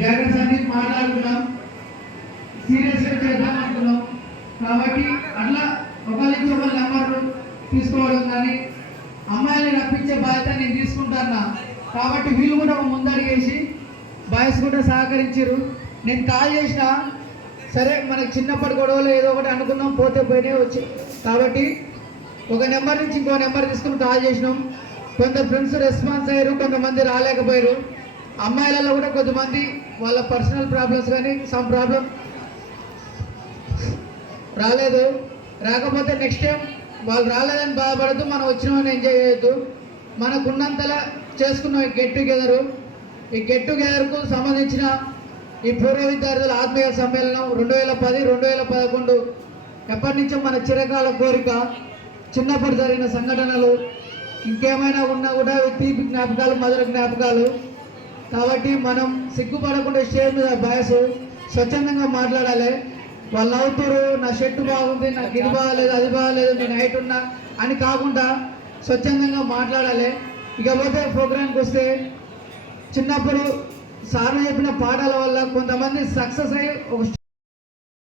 Guidance అన్ని మాట్లాడుకున్నాం, సీరియస్గా చేద్దాం అనుకున్నాం. కాబట్టి అట్లా ఒకరికి ఒక నెంబర్ తీసుకోవడం కానీ అమ్మాయిని రప్పించే బాధ్యత నేను తీసుకుంటాను. కాబట్టి వీళ్ళు కూడా ముందడిగేసి బాయ్స్ కూడా సహకరించారు. నేను కాల్ చేసిన సరే మనకి చిన్నప్పటి గొడవలు ఏదో ఒకటి అనుకున్నాం, పోతే పోయినే వచ్చి. కాబట్టి ఒక నెంబర్ నుంచి ఇంకో నెంబర్ తీసుకుని కాల్ చేసినాం. కొందరు ఫ్రెండ్స్ రెస్పాన్స్ అయ్యారు, కొంతమంది రాలేకపోయారు. అమ్మాయిలలో కూడా కొంతమంది వాళ్ళ పర్సనల్ ప్రాబ్లమ్స్ కానీ సమ్ ప్రాబ్లం రాలేదు. రాకపోతే నెక్స్ట్ టైం వాళ్ళు రాలేదని బాధపడద్దు, మనం వచ్చినామని ఎంజాయ్ చేయొద్దు. మనకున్నంతలా చేసుకున్న గెట్ టుగెదరు. ఈ గెట్ టుగెదర్కు సంబంధించిన ఈ పూర్వ విద్యార్థుల ఆత్మీయ సమ్మేళనం 2010-2011 ఎప్పటి నుంచో మన చిరకాల కోరిక. చిన్నప్పుడు జరిగిన సంఘటనలు ఇంకేమైనా ఉన్నా కూడా తీపి జ్ఞాపకాలు, మధుర జ్ఞాపకాలు. కాబట్టి మనం సిగ్గుపడకుండా స్టేజ్ మీద బాయ్స్ స్వచ్ఛందంగా మాట్లాడాలి. వాళ్ళు నవ్వుతారు, నా షర్టు బాగుంది, నాకు ఇది బాగాలేదు, అది బాగాలేదు, నేను హైట్ ఉన్నా అని కాకుండా స్వచ్ఛందంగా మాట్లాడాలి. ఇకపోతే ప్రోగ్రాంకి వస్తే చిన్నప్పుడు సార్ చెప్పిన పాఠాల వల్ల కొంతమంది సక్సెస్ అయ్యి ఒక